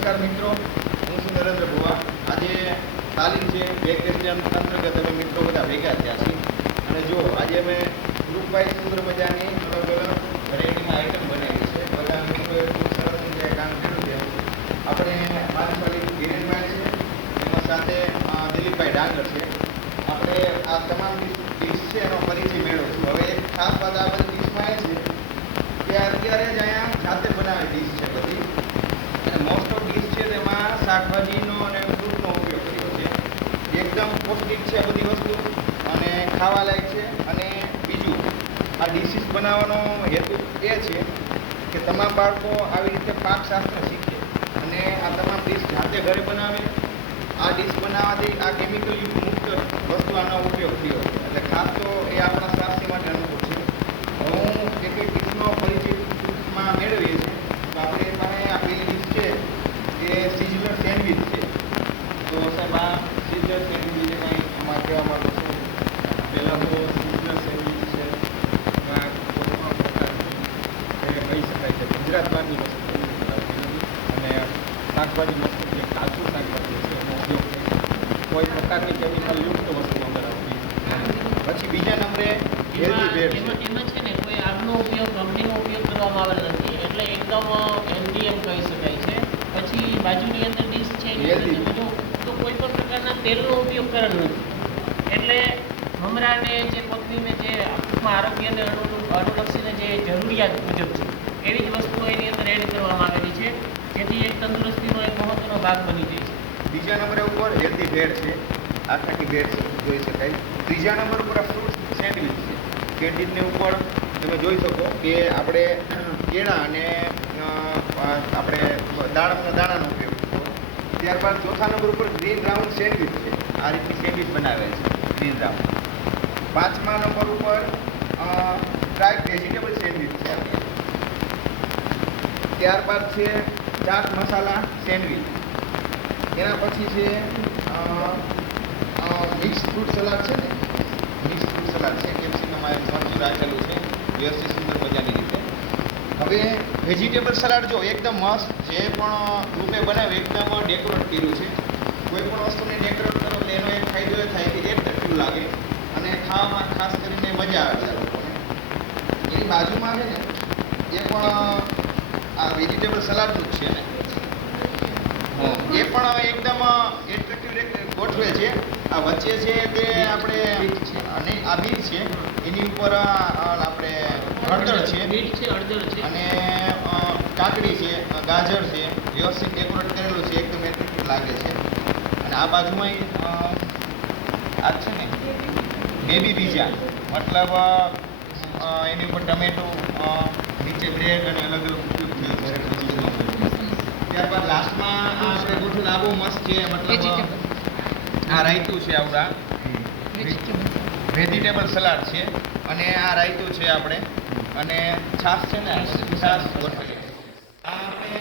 નમસ્કાર મિત્રો, હું છું નરેન્દ્ર ભુવા. આજે તાલીમ છે વેકેશન અંતર્ગત અમે મિત્રો બધા ભેગા થયા છીએ. અને જો આજે અમે ગ્રુપ વાઇઝ સુંદર મજાની અલગ અલગ વેરાયટીમાં આઈટમ બનાવી છે. બધા મિત્રોએ ખૂબ સરસ રીતે કામ કર્યું છે. આપણે માનસવાડી ધીરેનભાઈ છે, એમાં સાથે દિલીપભાઈ ડાંગર છે. આપણે આ તમામ ડીશ છે એનો પરિચય મેળવશું. હવે એક ખાસ વાત આ બધી ડીશમાં એ છે કે અત્યારે જ અહીંયા જાતે બનાવેલી ડીશ છે બધી. અને મોસ્ટ ઓફ ડીશ છે તેમાં શાકભાજીનો અને ફ્રૂટનો ઉપયોગ કર્યો છે. એકદમ પૌષ્ટિક છે બધી વસ્તુ અને ખાવા લાયક છે. અને બીજું, આ ડીશીસ બનાવવાનો હેતુ એ છે કે તમામ બાળકો આવી રીતે પાકશાસ્ત્ર શીખે અને આ તમામ ડીશ જાતે ઘરે બનાવે. આ ડીશ બનાવવાથી આ કેમિકલ મુક્ત વસ્તુ આનો ઉપયોગ થયો છે. એટલે ખાસ તો એ આપણા સ્વાસ્થ્ય માટે અનુકૂળ છે. હું એક એક ડીશનો પરિચય ટૂંકમાં મેળવીએ છીએ. તો આપણી પાસે આ પેલી ડીશ છે એ સિઝલર સેન્ડવિચ છે. તો સાહેબ, આ સિઝલર સેન્ડવિચ વિશે કંઈ અમારે કહેવા માંગુ છું? પહેલાં તો સિઝલર સેન્ડવિચ છે એમાં કોઈપણ પ્રકારની એ કહી શકાય કે ગુજરાત બહારની વસ્તુ અને શાકભાજી વસ્તુ જે કાચું શાકભાજી છે એનો ઉપયોગ થાય છે. કોઈ પ્રકારની કેમિકલ યુક્ત વસ્તુ અંદર આવતી. પછી બીજા નંબરે હેલ્ધી બ્રેડ છે. એમાં છે ને કોઈ આગનો ઉપયોગ કંપનીનો ઉપયોગ કરવામાં આવેલ નથી, એટલે એકદમ હેલ્ધી એમ કહી શકાય છે. પછી બાજુની અંદર ડીશ છે એની અંદર બીજું તો કોઈ પણ પ્રકારના તેલનો ઉપયોગ કરેલ નથી. એટલે મમરાને જે કોથમીરને જે ટૂંકમાં આરોગ્યને અનુલક્ષીને જે જરૂરિયાત મુજબ છે એવી જ વસ્તુઓ એની અંદર એડ કરવામાં આવેલી છે, જેથી એક તંદુરસ્તીનો એક મહત્વનો ભાગ બની જાય છે. બીજા નંબરે ઉપર હેલ્ધી બ્રેડ છે, આખાની બ્રેડ જોઈ શકાય. ત્રીજા નંબર ઉપર ફ્રૂટ સેન્ડવિચ છે. સેન્ડવિચની ઉપર તમે જોઈ શકો કે આપણે કેળા અને આપણે દાણાનો ઉપયોગ થયો. ત્યારબાદ ચોથા નંબર ઉપર ગ્રીન રાઉન્ડ સેન્ડવિચ છે. આ રીતની સેન્ડવિચ બનાવે છે ગ્રીન રાઉન્ડ. પાંચમા નંબર ઉપર ડ્રાય વેજીટેબલ સેન્ડવિચ છે. ત્યારબાદ છે ચાટ મસાલા સેન્ડવિચ. એના પછી છે મિક્સ ફ્રૂટ સલાડ છે ને, મિક્સ ફ્રૂટ સલાડ છે. કેપ્સિકમ મરચું રાખેલું છે વ્યવસ્થિત સુંદર મજાની રીતે. હવે વેજીટેબલ સલાડ જો એકદમ મસ્ત જે પણ રૂપે બનાવે એકદમ ડેકોરેટ કર્યું છે. કોઈ પણ વસ્તુને ડેકોરેટ કરો એટલે એનો એક ફાયદો એ થાય કે એટ્રેક્ટિવ લાગે અને ખાવામાં ખાસ કરીને મજા આવે આ લોકોને. એની બાજુમાં છે ને એ પણ આ વેજીટેબલ સલાડનું જ છે ને, એ પણ એકદમ એટ્રેક્ટિવ ગોઠવે છે. આ વચ્ચે છે તે આપણે નહીં, આ બીટ છે, એની ઉપર આપણે હળદર છે, બીટ છે, હળદર છે અને કાકડી છે, ગાજર છે, વ્યવસ્થિત ડેકોરેટ કરેલું છે. એકદમ એટ્રેક્ટિવ લાગે છે. અને આ બાજુમાં આ છે ને બેબી પીઝા, મતલબ એની ઉપર ટમેટો, નીચે બ્રેડ અને અલગ અલગ ઉપયોગ થયો છે. ત્યારબાદ લાસ્ટમાં આપણે ગોઠવેલ આ બહુ મસ્ત છે, મતલબ આ રાયતું છે, આવડા વેજીટેબલ સલાડ છે અને આ રાયતું છે આપણે, અને છાશ છે ને, છાશ ગોઠવેલી. આ આપણે